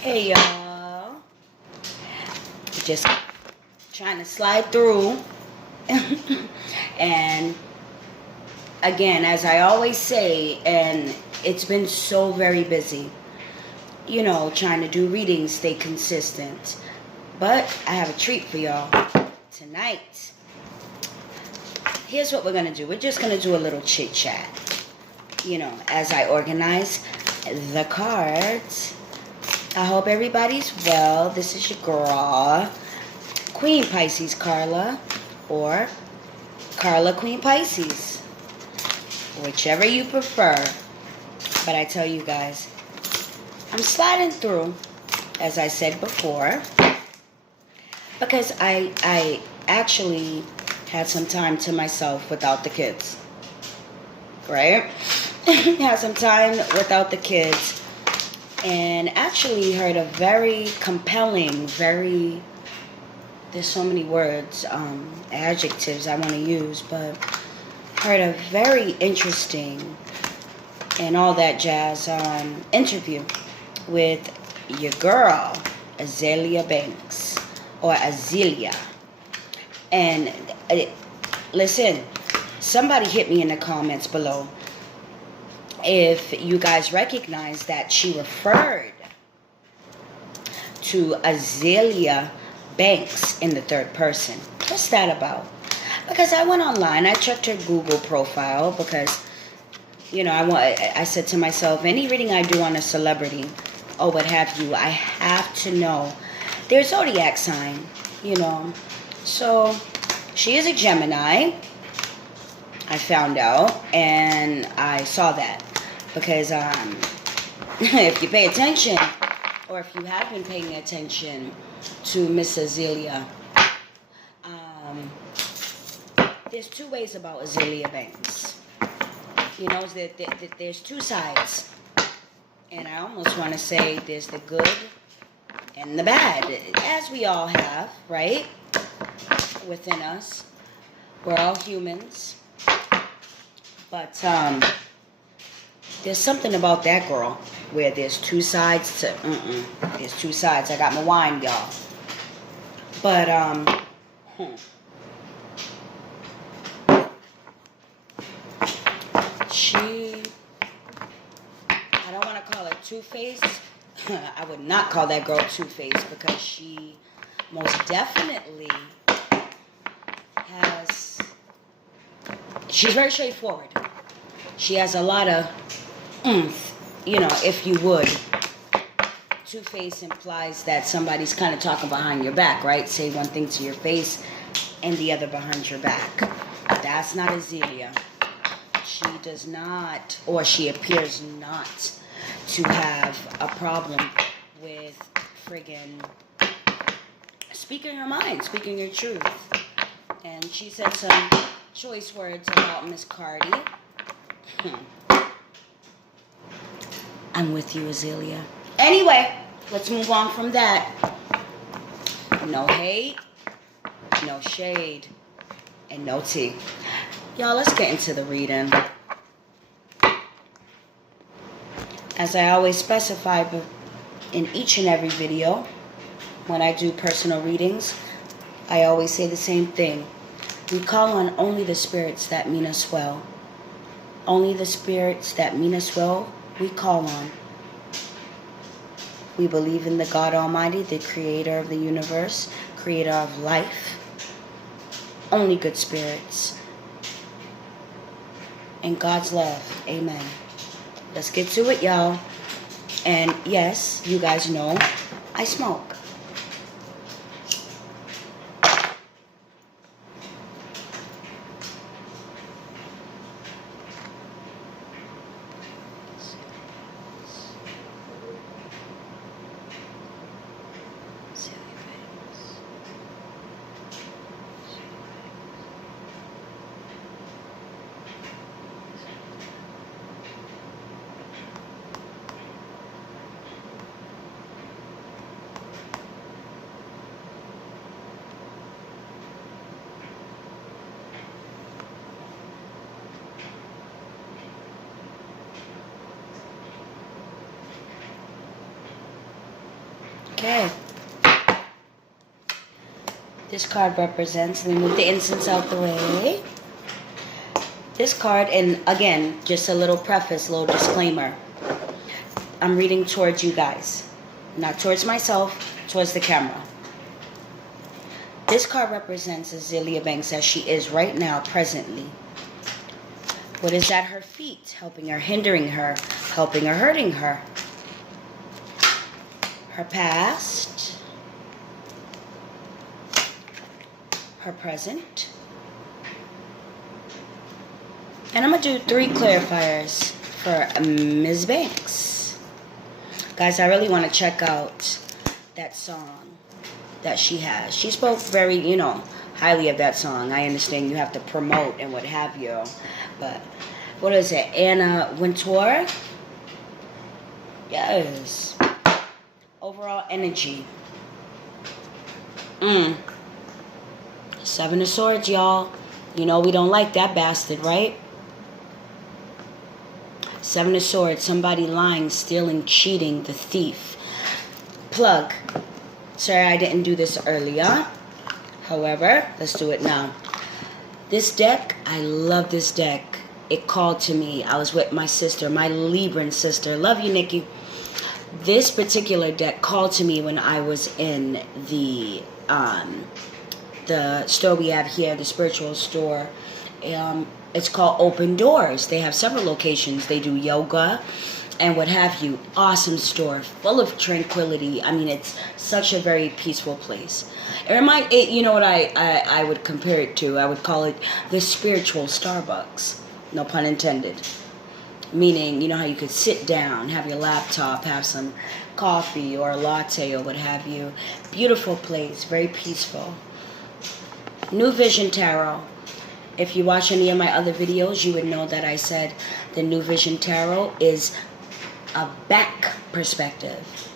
Hey y'all, just trying to slide through. And again, as I always say, and it's been so very busy, you know, trying to do readings, stay consistent. But I have a treat for y'all tonight. Here's what we're going to do. We're just going to do a little chit chat, you know, as I organize the cards. I hope everybody's well. This is your girl, Queen Pisces Carla, or Carla Queen Pisces, whichever you prefer. But I tell you guys, I'm sliding through, as I said before, because I actually had some time to myself without the kids, right? Had some time without the kids, and actually heard a very compelling, there's so many words, adjectives I want to use, but heard a very interesting and all that jazz interview with your girl, Azealia Banks, or Azealia. And listen, somebody hit me in the comments below if you guys recognize that she referred to Azealia Banks in the third person. What's that about? Because I went online, I checked her Google profile, because, you know, I said to myself, any reading I do on a celebrity or what have you, I have to know their zodiac sign, you know. So she is a Gemini, I found out, and I saw that because if you pay attention, or if you have been paying attention to Miss Azealia, there's two ways about Azealia Banks. You know, there's two sides, and I almost want to say there's the good and the bad, as we all have, right? Within us, we're all humans, but there's something about that girl where there's two sides to, there's two sides. I got my wine, y'all. But, she, I don't want to call her two-faced. I would not call that girl two-faced, because she most definitely has, she's very straightforward. She has a lot of you know, if you would. Two-faced implies that somebody's kind of talking behind your back, right? Say one thing to your face and the other behind your back. That's not Azealia. She does not, or she appears not to have a problem with friggin' speaking her mind, speaking her truth. And she said some choice words about Miss Cardi. I'm with you, Azealia. Anyway, let's move on from that. No hate, no shade, and no tea. Y'all, let's get into the reading. As I always specify in each and every video, when I do personal readings, I always say the same thing. We call on only the spirits that mean us well. Only the spirits that mean us well, we call on. We believe in the God Almighty, the creator of the universe, creator of life. Only good spirits. And God's love. Amen. Let's get to it, y'all. And yes, you guys know I smoke. Okay. This card represents, let me move the incense out the way. This card, and again, just a little preface, little disclaimer. I'm reading towards you guys, not towards myself, towards the camera. This card represents Azealia Banks as she is right now, presently. What is at her feet? Helping her, hindering her, helping or hurting her. Her past. Her present. And I'm going to do 3 clarifiers for Ms. Banks. Guys, I really want to check out that song that she has. She spoke very, highly of that song. I understand you have to promote and what have you. But, what is it? Anna Wintour? Yes. Overall energy. 7 of Swords, y'all. You know we don't like that bastard, right? 7 of Swords. Somebody lying, stealing, cheating, the thief. Plug. Sorry I didn't do this earlier. However, let's do it now. This deck, I love this deck. It called to me. I was with my sister, my Libran sister. Love you, Nikki. This particular deck called to me when I was in the store we have here, the spiritual store. It's called Open Doors. They have several locations. They do yoga and what have you. Awesome store, full of tranquility. I mean, it's such a very peaceful place. You know what I would compare it to? I would call it the spiritual Starbucks. No pun intended. Meaning, you know how you could sit down, have your laptop, have some coffee or a latte or what have you. Beautiful place, very peaceful. New Vision Tarot. If you watch any of my other videos, you would know that I said the New Vision Tarot is a back perspective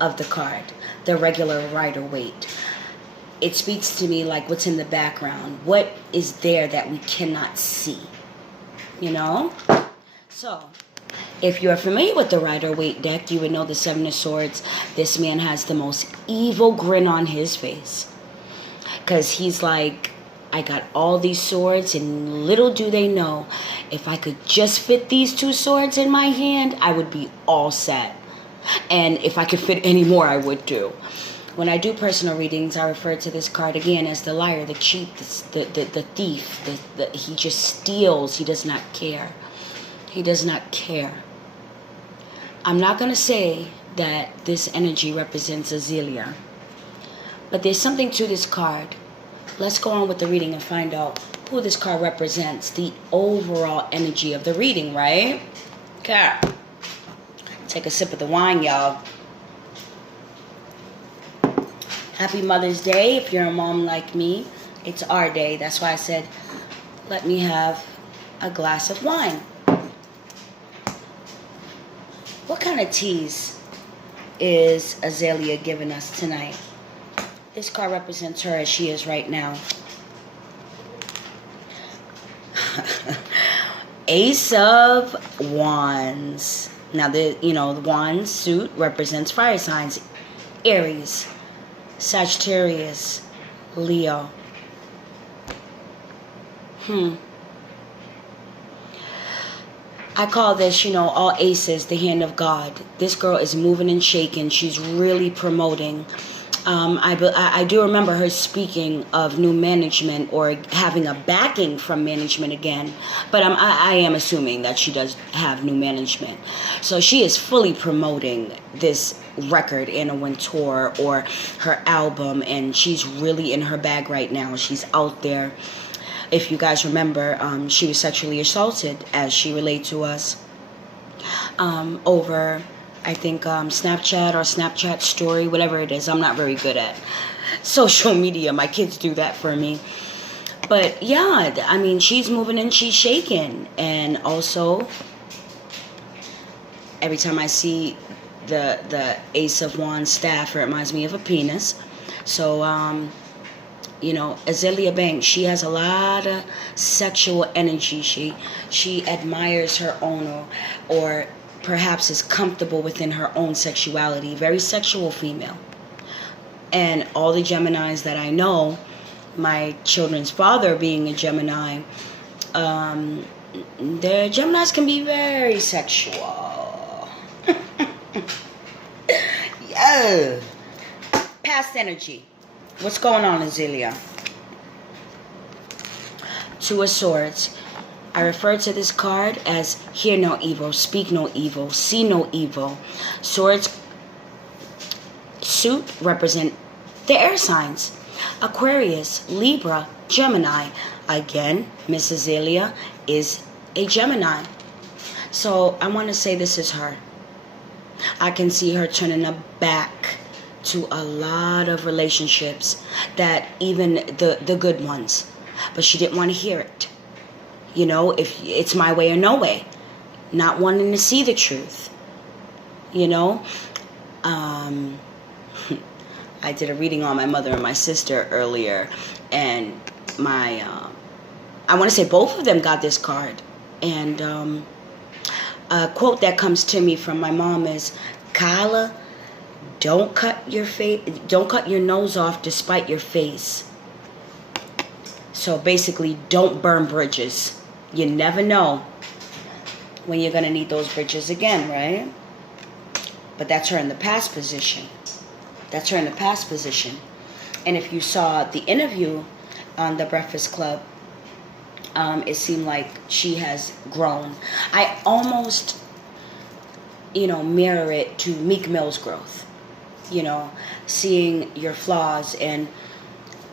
of the card, the regular Rider-Waite. It speaks to me like what's in the background. What is there that we cannot see? You know? So, if you're familiar with the Rider-Waite deck, you would know the 7 of Swords. This man has the most evil grin on his face. Because he's like, I got all these swords, and little do they know, if I could just fit these 2 swords in my hand, I would be all set. And if I could fit any more, I would too. When I do personal readings, I refer to this card again as the liar, the cheat, the thief. He just steals. He does not care. He does not care. I'm not going to say that this energy represents Azealia, but there's something to this card. Let's go on with the reading and find out who this card represents. The overall energy of the reading, right? Okay. Take a sip of the wine, y'all. Happy Mother's Day. If you're a mom like me, it's our day. That's why I said, let me have a glass of wine. What kind of teas is Azealia giving us tonight? This card represents her as she is right now. Ace of Wands. Now, the wand suit represents fire signs. Aries, Sagittarius, Leo. I call this, all aces, the hand of God. This girl is moving and shaking. She's really promoting. I do remember her speaking of new management or having a backing from management again. But I am assuming that she does have new management. So she is fully promoting this record, Anna Wintour, or her album. And she's really in her bag right now. She's out there. If you guys remember, she was sexually assaulted, as she relayed to us, over, I think, Snapchat or Snapchat story, whatever it is. I'm not very good at social media. My kids do that for me. But, yeah, I mean, she's moving and she's shaking. And also, every time I see the Ace of Wands staff, it reminds me of a penis. So, Azealia Banks, she has a lot of sexual energy. She admires her own or perhaps is comfortable within her own sexuality. Very sexual female. And all the Geminis that I know, my children's father being a Gemini, the Geminis can be very sexual. Yeah. Past energy. What's going on, Azealia? Two of Swords. I refer to this card as hear no evil, speak no evil, see no evil. Swords suit represent the air signs. Aquarius, Libra, Gemini. Again, Miss Azealia is a Gemini. So I want to say this is her. I can see her turning her back to a lot of relationships, that even the good ones. But she didn't want to hear it. You know, if it's my way or no way. Not wanting to see the truth. You know? I did a reading on my mother and my sister earlier, and I want to say both of them got this card. And a quote that comes to me from my mom is, Kyla, don't cut your nose off despite your face. So basically, don't burn bridges. You never know when you're going to need those bridges again, right? But that's her in the past position. That's her in the past position. And if you saw the interview on the Breakfast Club, it seemed like she has grown. I almost, mirror it to Meek Mill's growth. Seeing your flaws. And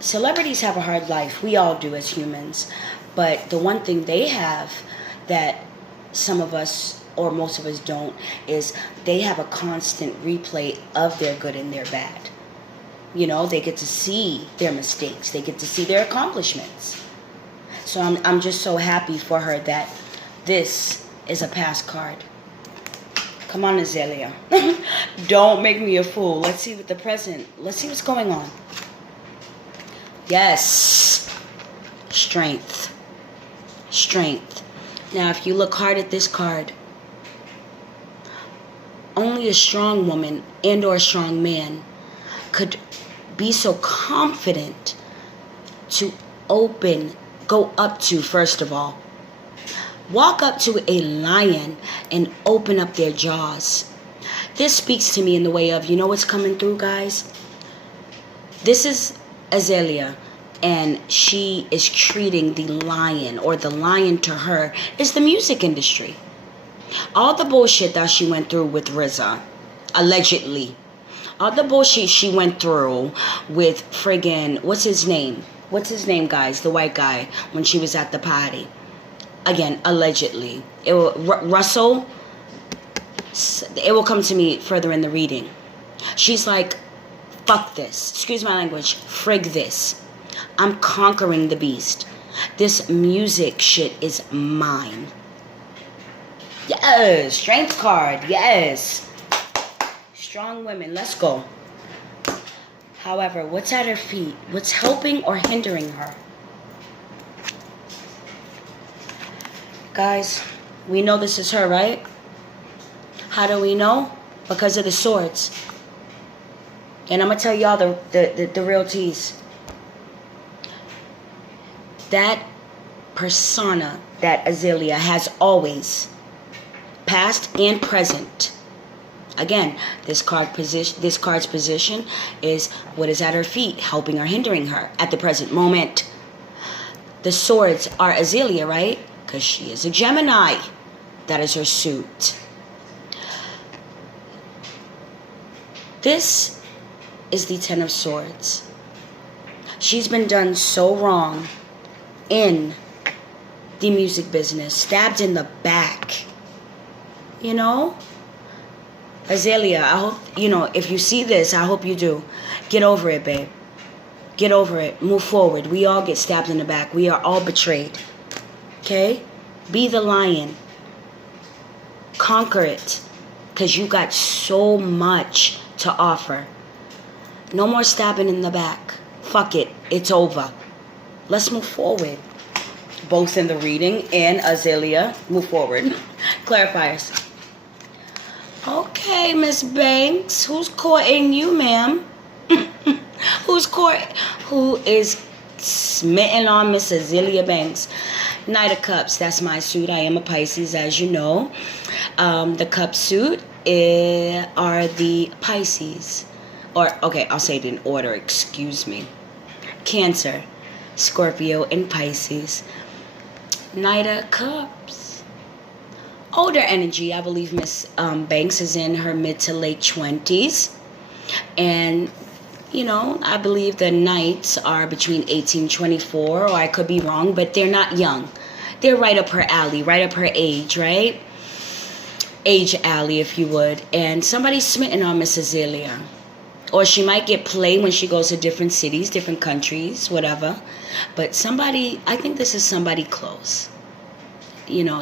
celebrities have a hard life. We all do as humans. But the one thing they have that some of us or most of us don't is they have a constant replay of their good and their bad. They get to see their mistakes. They get to see their accomplishments. So I'm just so happy for her that this is a past card. Come on, Azealia. Don't make me a fool. Let's see let's see what's going on. Yes. Strength. Strength. Now, if you look hard at this card, only a strong woman and or a strong man could be so confident to go up to, first of all, walk up to a lion and open up their jaws. This speaks to me in the way of, what's coming through, guys? This is Azealia, and she is treating the lion, or the lion to her is the music industry. All the bullshit that she went through with RZA, allegedly. All the bullshit she went through with friggin', what's his name? What's his name, guys? The white guy, when she was at the party. Again, allegedly. Russell, it will come to me further in the reading. She's like, fuck this. Excuse my language. Frig this. I'm conquering the beast. This music shit is mine. Yes, strength card, yes. Strong women, let's go. However, what's at her feet? What's helping or hindering her? Guys, we know this is her, right? How do we know? Because of the swords. And I'm going to tell y'all the real tease. That persona that Azealia has always, past and present. Again, this card's position is what is at her feet, helping or hindering her at the present moment. The swords are Azealia, right? Because she is a Gemini. That is her suit. This is the Ten of Swords. She's been done so wrong in the music business, stabbed in the back. Azealia, I hope, if you see this, I hope you do. Get over it, babe. Get over it. Move forward. We all get stabbed in the back. We are all betrayed. Okay? Be the lion. Conquer it. Because you got so much to offer. No more stabbing in the back. Fuck it. It's over. Let's move forward. Both in the reading and Azealia. Move forward. Clarifiers. Okay, Miss Banks. Who's courting you, ma'am? who is smitten on Miss Azealia Banks. Knight of Cups, that's my suit. I am a Pisces, as you know. The cup suit are the Pisces. Okay, I'll say it in order, excuse me. Cancer, Scorpio, and Pisces. Knight of Cups. Older energy. I believe Miss Banks is in her mid to late 20s. And, you know, I believe the Knights are between 18 and 24, or I could be wrong, but they're not young. They're right up her alley, right up her age, right? Age alley, if you would. And somebody's smitten on Miss Azealia. Or she might get played when she goes to different cities, different countries, whatever. But somebody, I think this is somebody close. You know,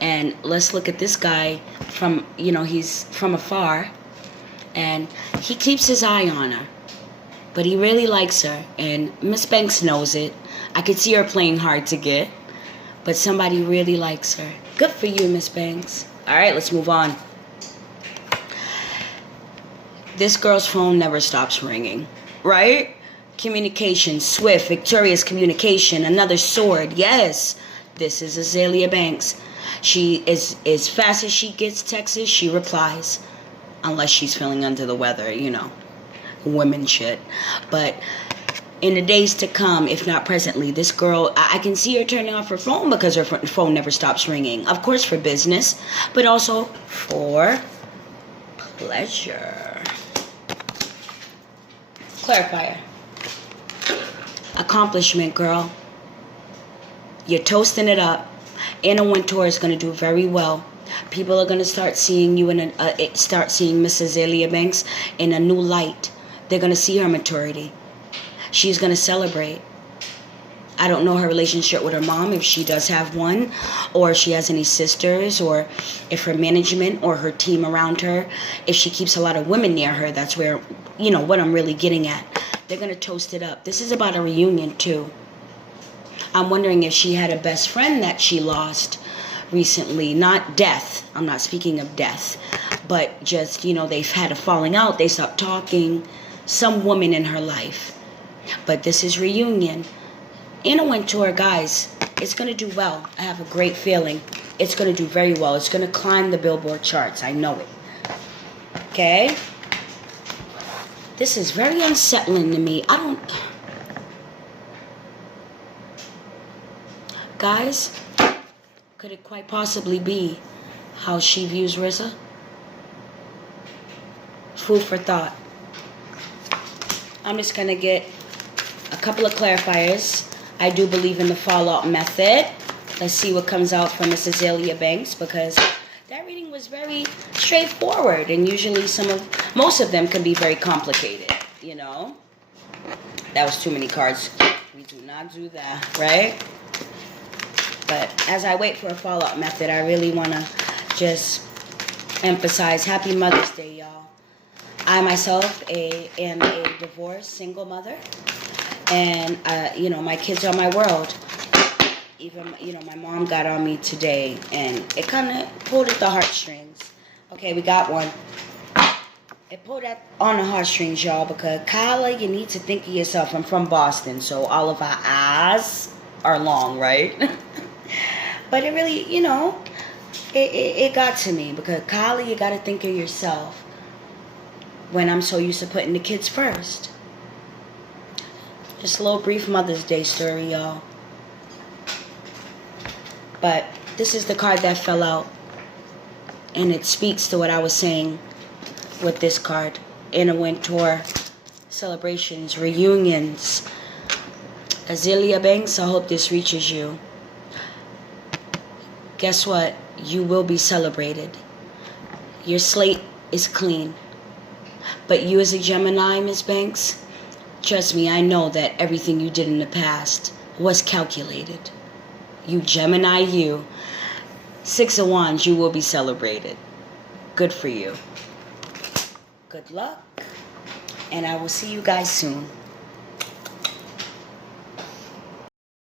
and let's look at this guy from, you know, he's from afar. And he keeps his eye on her. But he really likes her. And Miss Banks knows it. I could see her playing hard to get. But somebody really likes her. Good for you, Miss Banks. All right, let's move on. This girl's phone never stops ringing, right? Communication, swift, victorious communication, another sword. Yes, this is Azealia Banks. She is, as fast as she gets texts, she replies. Unless she's feeling under the weather, you know, women shit. But in the days to come, if not presently, this girl, I can see her turning off her phone because her phone never stops ringing. Of course for business, but also for pleasure. Clarifier. Accomplishment, girl. You're toasting it up. Anna Wintour is going to do very well. People are going to start seeing you start seeing Miss Azealia Banks in a new light. They're going to see her maturity. She's going to celebrate. I don't know her relationship with her mom, if she does have one, or if she has any sisters, or if her management or her team around her, if she keeps a lot of women near her. That's where, you know, what I'm really getting at. They're going to toast it up. This is about a reunion, too. I'm wondering if she had a best friend that she lost recently. Not death. I'm not speaking of death. But just, you know, they've had a falling out. They stopped talking. Some woman in her life. But this is reunion. Anna Wintour, guys, it's going to do well. I have a great feeling. It's going to do very well. It's going to climb the Billboard charts. I know it. Okay? This is very unsettling to me. Guys, could it quite possibly be how she views RZA? Food for thought. I'm just going to get a couple of clarifiers. I do believe in the fallout method. Let's see what comes out from Miss Azealia Banks, because that reading was very straightforward, and usually most of them can be very complicated, you know. That was too many cards. We do not do that, right? But as I wait for a fallout method, I really want to just emphasize Happy Mother's Day, y'all. I myself am a divorced single mother. And, you know, my kids are my world. Even, you know, my mom got on me today, and it kind of pulled at the heartstrings. Okay, we got one. It pulled on the heartstrings, y'all, because Kyla, you need to think of yourself. I'm from Boston, so all of our eyes are long, right? But it really, you know, it got to me, because Kyla, you got to think of yourself when I'm so used to putting the kids first. Just a little brief Mother's Day story, y'all. But this is the card that fell out. And it speaks to what I was saying with this card. Anna Wintour, celebrations, reunions. Azealia Banks, I hope this reaches you. Guess what? You will be celebrated. Your slate is clean. But you as a Gemini, Miss Banks, trust me, I know that everything you did in the past was calculated. You Gemini, you. 6 of Wands, you will be celebrated. Good for you. Good luck. And I will see you guys soon.